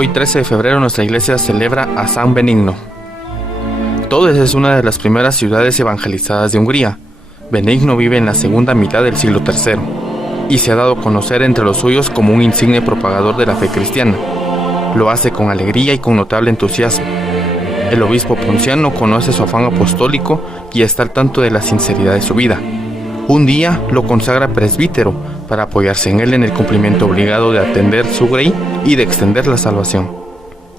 Hoy 13 de febrero nuestra iglesia celebra a San Benigno. Todes es una de las primeras ciudades evangelizadas de Hungría. Benigno vive en la segunda mitad del siglo III y se ha dado a conocer entre los suyos como un insigne propagador de la fe cristiana. Lo hace con alegría y con notable entusiasmo. El obispo Ponciano conoce su afán apostólico y está al tanto de la sinceridad de su vida. Un día lo consagra presbítero para apoyarse en él en el cumplimiento obligado de atender su grey y de extender la salvación.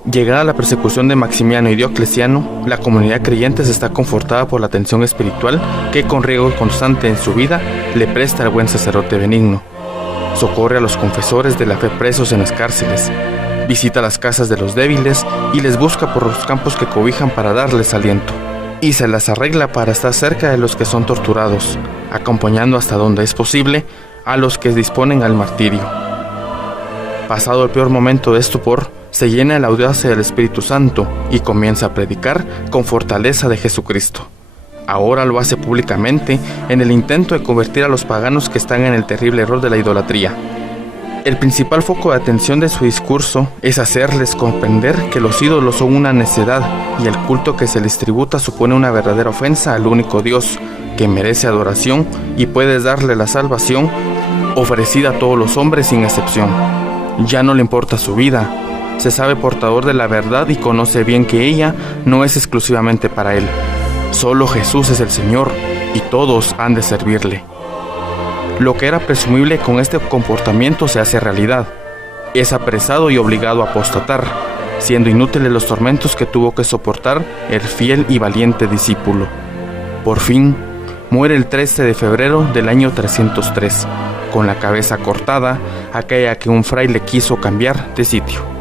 Llegada la persecución de Maximiano y Diocleciano, la comunidad creyente se está confortada por la atención espiritual que con riego constante en su vida le presta al buen sacerdote Benigno. Socorre a los confesores de la fe presos en las cárceles, visita las casas de los débiles y les busca por los campos que cobijan para darles aliento. Y se las arregla para estar cerca de los que son torturados, acompañando hasta donde es posible a los que disponen al martirio. Pasado el peor momento de estupor, se llena de la audacia del Espíritu Santo y comienza a predicar con fortaleza de Jesucristo. Ahora lo hace públicamente en el intento de convertir a los paganos que están en el terrible error de la idolatría. El principal foco de atención de su discurso es hacerles comprender que los ídolos son una necedad y el culto que se les tributa supone una verdadera ofensa al único Dios, que merece adoración y puede darle la salvación ofrecida a todos los hombres sin excepción. Ya no le importa su vida, se sabe portador de la verdad y conoce bien que ella no es exclusivamente para él. Solo Jesús es el Señor y todos han de servirle. Lo que era presumible con este comportamiento se hace realidad. Es apresado y obligado a apostatar, siendo inútiles los tormentos que tuvo que soportar el fiel y valiente discípulo. Por fin, muere el 13 de febrero del año 303, con la cabeza cortada, aquella que un fraile quiso cambiar de sitio.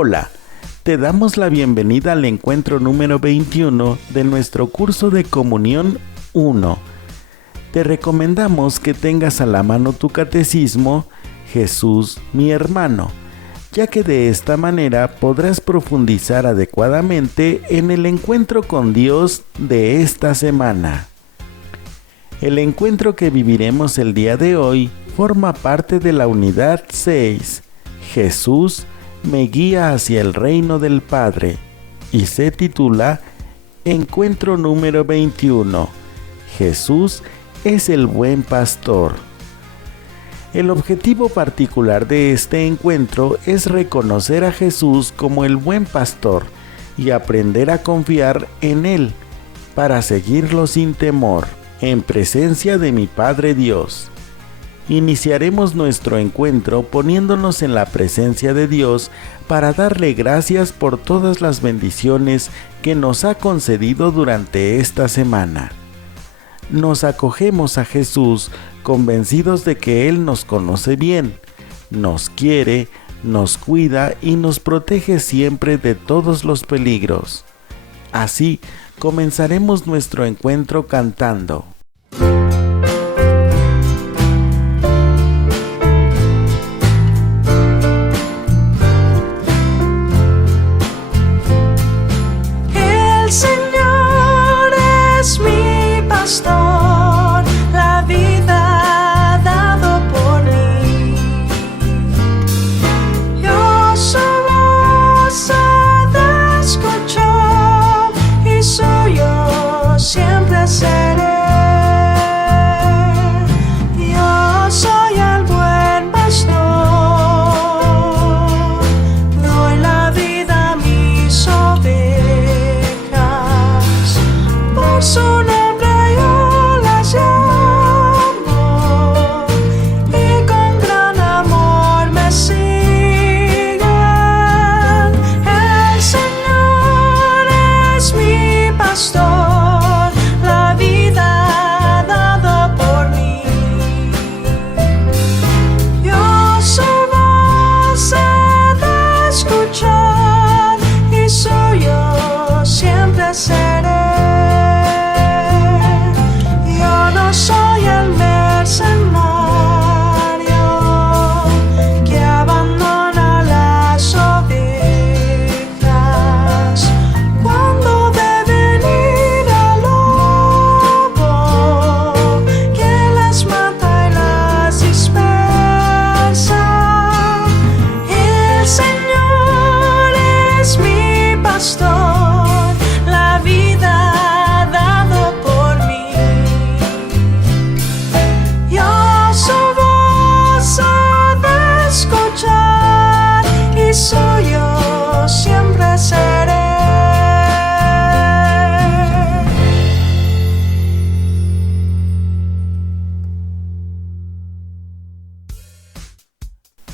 Hola, te damos la bienvenida al encuentro número 21 de nuestro curso de Comunión 1. Te recomendamos que tengas a la mano tu catecismo, Jesús, mi hermano, ya que de esta manera podrás profundizar adecuadamente en el encuentro con Dios de esta semana. El encuentro que viviremos el día de hoy forma parte de la unidad 6, Jesús me guía hacia el reino del Padre, y se titula Encuentro número 21. Jesús es el buen pastor. El objetivo particular de este encuentro es reconocer a Jesús como el buen pastor y aprender a confiar en Él para seguirlo sin temor, en presencia de mi Padre Dios. Iniciaremos nuestro encuentro poniéndonos en la presencia de Dios para darle gracias por todas las bendiciones que nos ha concedido durante esta semana. Nos acogemos a Jesús convencidos de que Él nos conoce bien, nos quiere, nos cuida y nos protege siempre de todos los peligros. Así comenzaremos nuestro encuentro cantando. La vida ha dado por mí,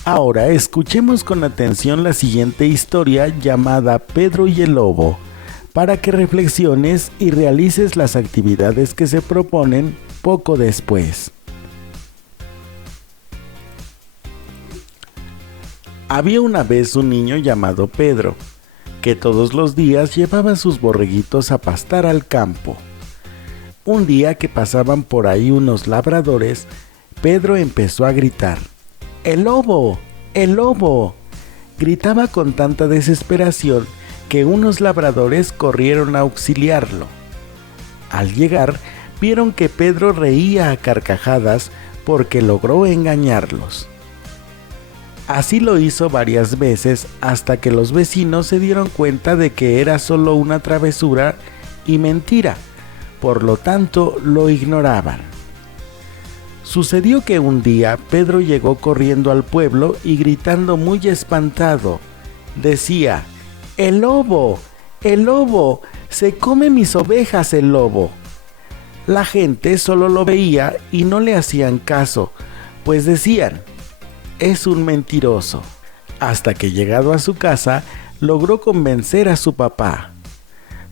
Ahora escuchemos con atención la siguiente historia llamada Pedro y el Lobo, para que reflexiones y realices las actividades que se proponen poco después. Había una vez un niño llamado Pedro, que todos los días llevaba sus borreguitos a pastar al campo. Un día que pasaban por ahí unos labradores, Pedro empezó a gritar: ¡El lobo! ¡El lobo! Gritaba con tanta desesperación que unos labradores corrieron a auxiliarlo. Al llegar, vieron que Pedro reía a carcajadas porque logró engañarlos. Así lo hizo varias veces hasta que los vecinos se dieron cuenta de que era solo una travesura y mentira, por lo tanto lo ignoraban. Sucedió que un día Pedro llegó corriendo al pueblo y gritando muy espantado, decía: ¡El lobo! ¡El lobo! ¡Se come mis ovejas el lobo! La gente solo lo veía y no le hacían caso, pues decían: es un mentiroso. Hasta que llegado a su casa, logró convencer a su papá.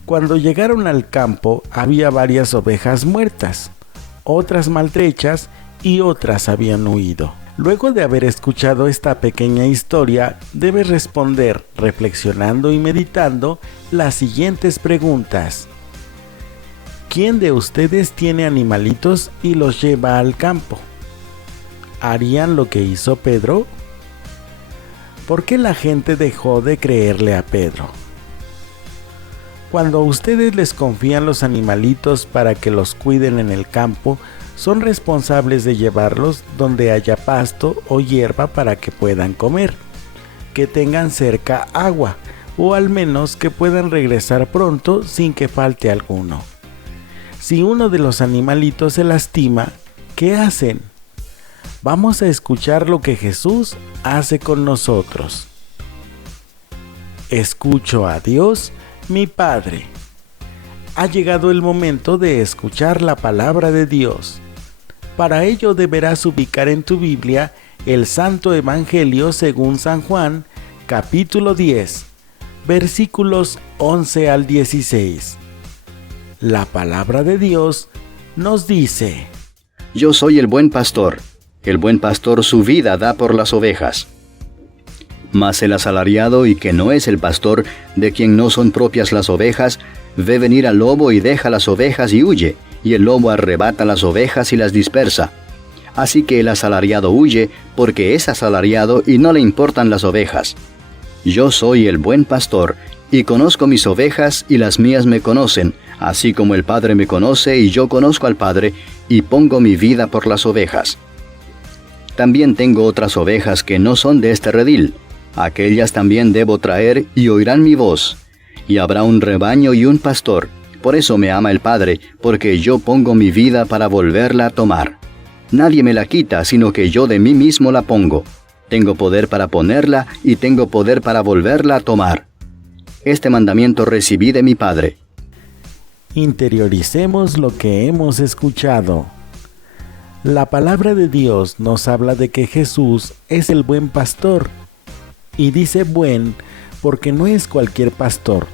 Cuando llegaron al campo, había varias ovejas muertas, otras maltrechas y otras habían huido. Luego de haber escuchado esta pequeña historia, debes responder, reflexionando y meditando, las siguientes preguntas. ¿Quién de ustedes tiene animalitos y los lleva al campo? ¿Harían lo que hizo Pedro? ¿Por qué la gente dejó de creerle a Pedro? Cuando ustedes les confían los animalitos para que los cuiden en el campo, son responsables de llevarlos donde haya pasto o hierba para que puedan comer, que tengan cerca agua, o al menos que puedan regresar pronto sin que falte alguno. Si uno de los animalitos se lastima, ¿qué hacen? Vamos a escuchar lo que Jesús hace con nosotros. Escucho a Dios, mi Padre. Ha llegado el momento de escuchar la palabra de Dios. Para ello deberás ubicar en tu Biblia el Santo Evangelio según San Juan, capítulo 10, versículos 11 al 16. La palabra de Dios nos dice: Yo soy el buen pastor su vida da por las ovejas. Mas el asalariado y que no es el pastor, de quien no son propias las ovejas, ve venir al lobo y deja las ovejas y huye, y el lobo arrebata las ovejas y las dispersa. Así que el asalariado huye, porque es asalariado y no le importan las ovejas. Yo soy el buen pastor, y conozco mis ovejas y las mías me conocen, así como el Padre me conoce y yo conozco al Padre, y pongo mi vida por las ovejas. También tengo otras ovejas que no son de este redil. Aquellas también debo traer y oirán mi voz. Y habrá un rebaño y un pastor. Por eso me ama el Padre, porque yo pongo mi vida para volverla a tomar. Nadie me la quita, sino que yo de mí mismo la pongo. Tengo poder para ponerla y tengo poder para volverla a tomar. Este mandamiento recibí de mi Padre. Interioricemos lo que hemos escuchado. La palabra de Dios nos habla de que Jesús es el buen pastor. Y dice buen porque no es cualquier pastor,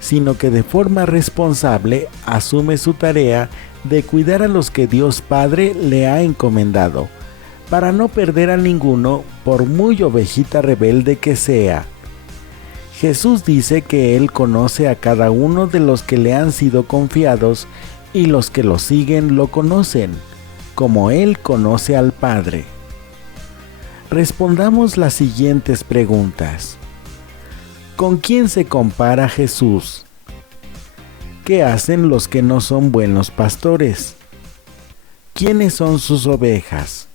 sino que de forma responsable asume su tarea de cuidar a los que Dios Padre le ha encomendado, para no perder a ninguno por muy ovejita rebelde que sea. Jesús dice que Él conoce a cada uno de los que le han sido confiados y los que lo siguen lo conocen, como Él conoce al Padre. Respondamos las siguientes preguntas. ¿Con quién se compara Jesús? ¿Qué hacen los que no son buenos pastores? ¿Quiénes son sus ovejas?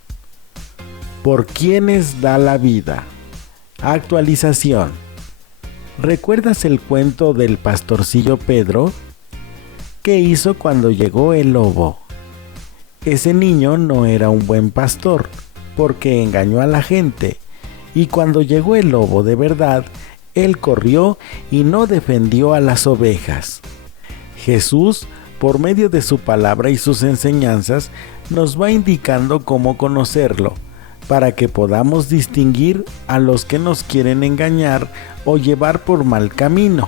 ¿Por quiénes da la vida? Actualización. ¿Recuerdas el cuento del pastorcillo Pedro? ¿Qué hizo cuando llegó el lobo? Ese niño no era un buen pastor, porque engañó a la gente, y cuando llegó el lobo de verdad, él corrió y no defendió a las ovejas. Jesús, por medio de su palabra y sus enseñanzas, nos va indicando cómo conocerlo, para que podamos distinguir a los que nos quieren engañar o llevar por mal camino.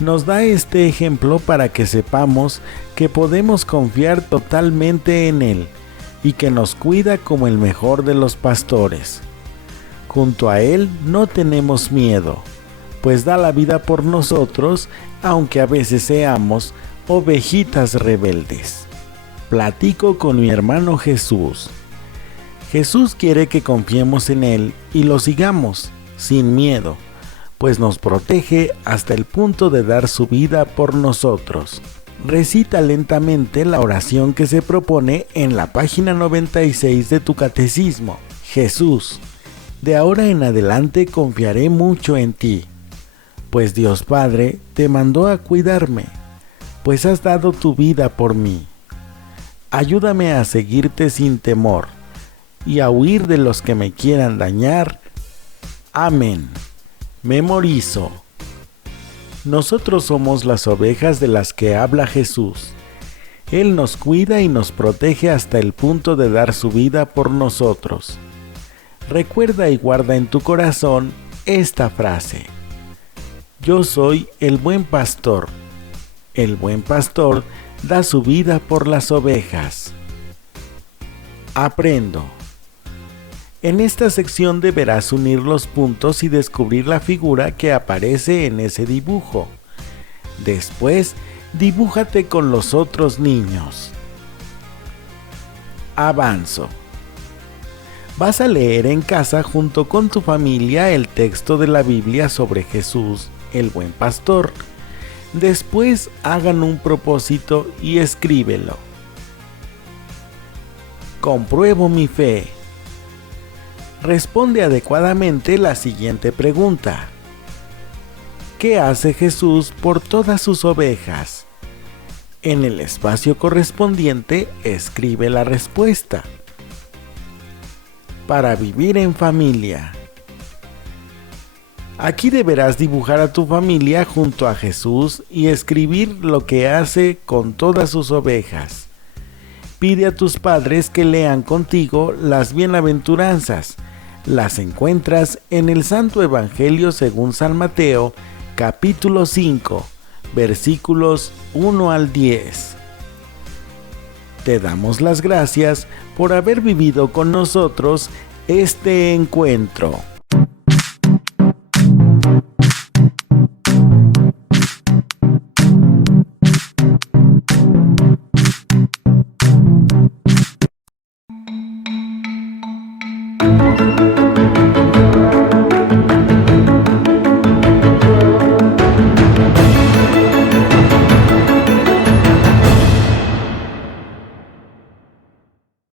Nos da este ejemplo para que sepamos que podemos confiar totalmente en Él y que nos cuida como el mejor de los pastores. Junto a Él no tenemos miedo, pues da la vida por nosotros, aunque a veces seamos ovejitas rebeldes. Platico con mi hermano Jesús. Jesús quiere que confiemos en Él y lo sigamos sin miedo, pues nos protege hasta el punto de dar su vida por nosotros. Recita lentamente la oración que se propone en la página 96 de tu catecismo. Jesús, de ahora en adelante confiaré mucho en ti, pues Dios Padre te mandó a cuidarme, pues has dado tu vida por mí. Ayúdame a seguirte sin temor y a huir de los que me quieran dañar. Amén. Memorizo. Nosotros somos las ovejas de las que habla Jesús. Él nos cuida y nos protege hasta el punto de dar su vida por nosotros. Recuerda y guarda en tu corazón esta frase. Yo soy el buen pastor. El buen pastor da su vida por las ovejas. Aprendo. En esta sección deberás unir los puntos y descubrir la figura que aparece en ese dibujo. Después, dibújate con los otros niños. Avanzo. Vas a leer en casa junto con tu familia el texto de la Biblia sobre Jesús, el buen pastor. Después hagan un propósito y escríbelo. Compruebo mi fe. Responde adecuadamente la siguiente pregunta. ¿Qué hace Jesús por todas sus ovejas? En el espacio correspondiente escribe la respuesta. Para vivir en familia. Aquí deberás dibujar a tu familia junto a Jesús y escribir lo que hace con todas sus ovejas. Pide a tus padres que lean contigo las bienaventuranzas. Las encuentras en el Santo Evangelio según San Mateo, capítulo 5, versículos 1 al 10. Te damos las gracias por haber vivido con nosotros este encuentro.